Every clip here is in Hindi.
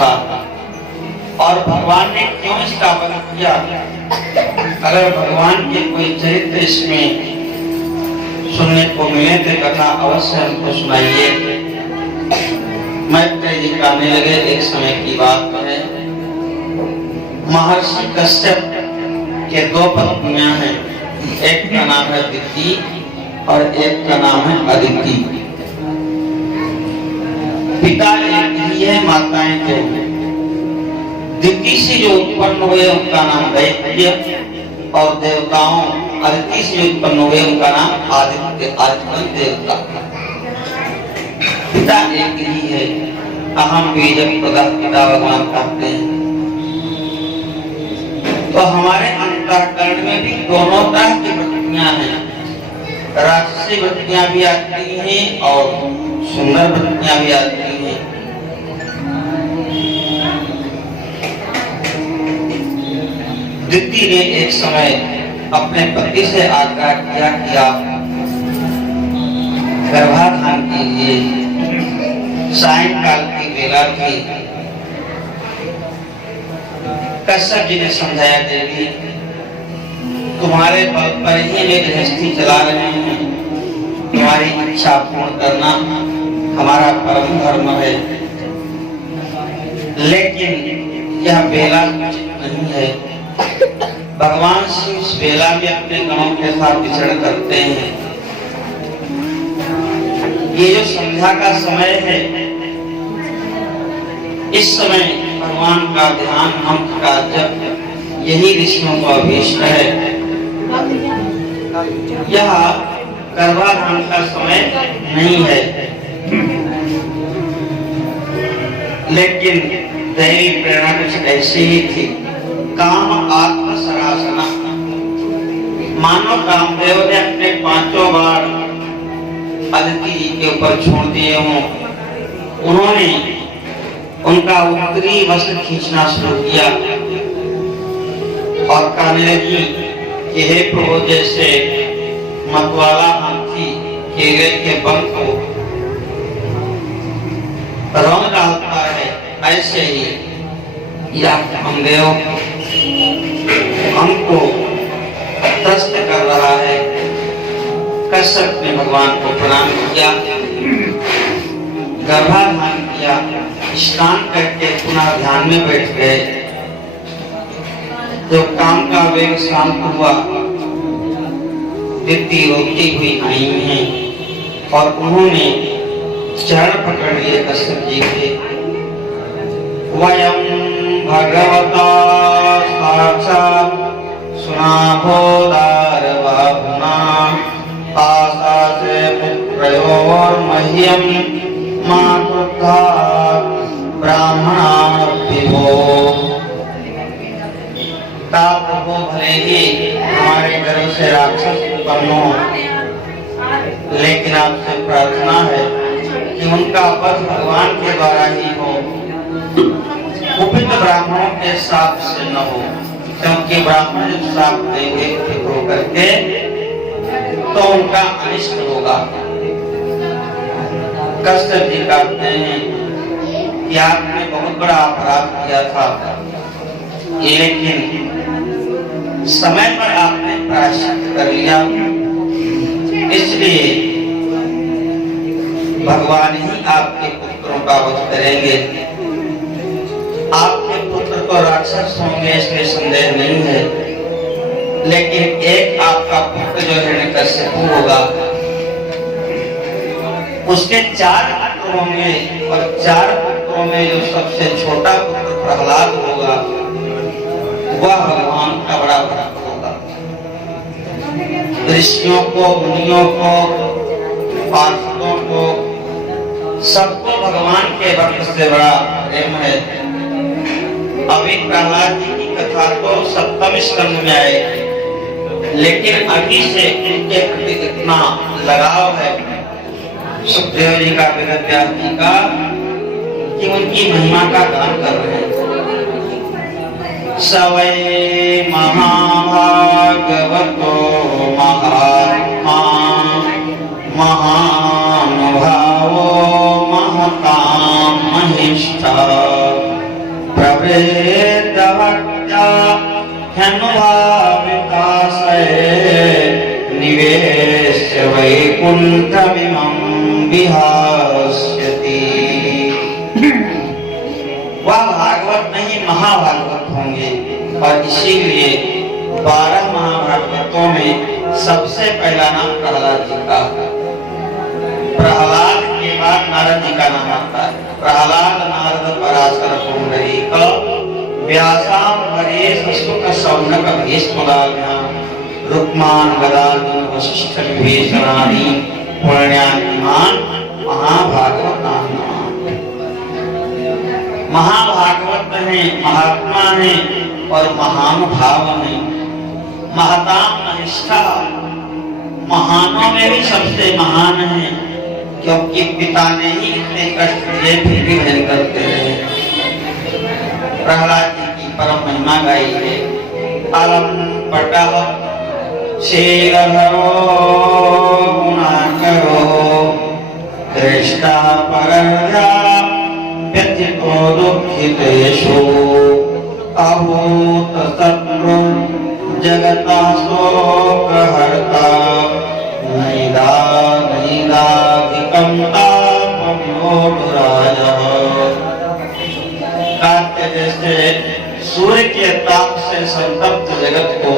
था और भगवान ने क्यों इसका वर्णन किया। अगर भगवान के कोई चरित्र इसमें सुनने को मिले तो कथा अवश्य हमको सुनाइए। मैत्रेय जी कहने लगे, एक समय की बात है, महर्षि कश्यप के दो पत्नियां हैं, एक का नाम है दिति और एक का नाम है अदिति। पिता एक ही है, माताएं दो। दिति से जो उत्पन्न हुए उनका नाम दैत्य और देवताओं अदिति से उत्पन्न हुए उनका नाम आदित्य, आदित्य देवता। पिता एक ही है, अहम बीज प्रदा पिता भगवान कहते हैं। तो हमारे अंतःकरण में भी दोनों तरह की वृत्तियां हैं, राक्षसी वृत्तियां भी आती हैं और सुंदर वृत्तियां भी आती हैं। दिति ने एक समय अपने पति से आग्रह किया कि आप गर्भाधान कीजिए। सायंकाल की बेला थी। कश्यप जी ने समझाया, देवी तुम्हारे बल पर ही वे गृहस्थी चला रहे हैं, तुम्हारी इच्छा पूर्ण करना हमारा परम धर्म है, लेकिन यह बेला नहीं है। भगवान शिव इस बेला में अपने गणों के साथ विचरण करते हैं। ये जो संध्या का समय है, इस समय भगवान का ध्यान, मंत्र का जप, यही ऋषियों का अभीष्ट है। यह गर्भाधान का समय नहीं है, लेकिन दैवी प्रेरणा कुछ ऐसी ही थी। काम आत्म सरासना, मानो कामदेव ने अपने पांचों बार अदिति जी के ऊपर छोड़ दिए हों। उन्होंने उनका उत्तरी वस्त्र खींचना शुरू किया और कहने लगी कि हे प्रभु, जैसे मतवाला हाथी केले के बल को रौंद डालता है, ऐसे ही यह कामदेव हमको त्रस्त कर रहा है। कश्यप ने भगवान को प्रणाम किया, गर्भाधान किया, स्नान करके पुनः ध्यान में बैठ गए। जब काम का वेग शांत हुआ, दिति रोती हुई आई हैं और उन्होंने चरण पकड़ लिए कश्यप जी के। वयं भगवता साक्षात् सुनाभोदार बाहुना आशा से पुत्रयोर मह्यम मां क्रुद्धा ब्राह्मणा विभो। प्रभु भले ही हमारे गर्भ से राक्षस उत्पन्न हो, लेकिन आपसे प्रार्थना है कि उनका वध भगवान के द्वारा ही हो, कुपित ब्राह्मणों के साथ से न हो, क्योंकि ब्राह्मण जब श्राप देंगे कुपित होकर के तो उनका अनिष्ट होगा। कश्यप जी कहते हैं कि आपने बहुत बड़ा अपराध किया था, लेकिन समय पर आपने प्रायश्चित कर लिया, इसलिए भगवान ही आपके पुत्रों का वध करेंगे। आपके पुत्र तो राक्षस होंगे, इसमें संदेह नहीं है, लेकिन एक आपका पुत्र जो हिरण्यकश्यपु होगा, उसके 4 पुत्र होंगे और 4 पुत्रों में जो सबसे छोटा पुत्र प्रहलाद होगा, वह भगवान का बड़ा भक्त होगा। ऋषियों को, मुनियों को, पार्षदों को, सबको भगवान के भक्त से बड़ा प्रेम है। अभी प्रहलाद जी की कथा तो 7वें स्कंद में आएगी, लेकिन अभी से इनके प्रति इतना लगाव है सुखदेव जी का, वेद व्यास जी का, कि उनकी महिमा का गान कर रहे हैं। सवै महाभागवतो महात्मा महानुभावो महतां महिष्ठा प्रवृत्तभक्त्या ह्यनुभाविताशये निवेश्य वैकुण्ठमिमं विहास्यति। वह भागवत नहीं महाभागवत होंगे और इसीलिए 12 महाभागवतों में सबसे पहला नाम प्रहलाद जी का। प्रहलाद के बाद नारद जी का नाम आता है। प्रहलाद नारद पराशर पुंडरीक व्यासांबरीश शुक शौनक भीष्मदाभ्याम रुक्मान गदाधर वशिष्ठ विभीषणादि पुण्यात्मान महाभागवत नाम। महाभागवत है, महात्मा है और महान भाव है। महताम निष्ठा, महानों में भी सबसे महान है, क्योंकि पिता ने ही इतने कष्ट दिए फिर भी भजन करते रहे। प्रहलाद जी की परम महिमा गाई है। अलम पटः शीलधरो गुणाकरो दृष्टा परजा व्यथितो दुःखितेषु अभूत शत्रु जगता शोकहर्ता नैदाधिकं तापमोढुराजः। जैसे सूर्य के ताप से संतप्त जगत को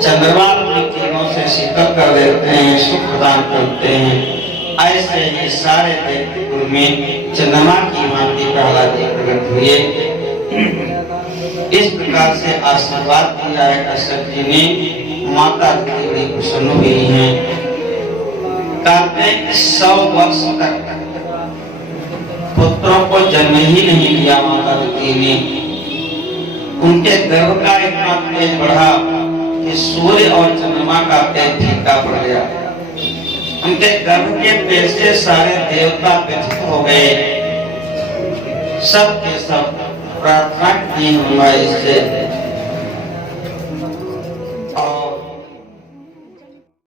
चंद्रमा की किरणों से शीतल कर देते हैं, सुख प्रदान करते हैं, ऐसे ये सारे दैत्य में चंद्रमा की भांति प्रहलाद जी प्रकट हुए। इस प्रकार से आशीर्वाद दिया है कश्यप जी ने। माता जी बड़ी प्रसन्न हुई हैं। कहते 100 वर्ष तक पुत्रों को जन्म ही नहीं दिया माता जी ने। उनके गर्भ का इतना तेज बढ़ा कि सूर्य और चंद्रमा का तेज फीका पड़ गया। उनके गर्भ के तेज से सारे देवता व्यथित हो गए। सब के सब प्रार्थना की हमारी से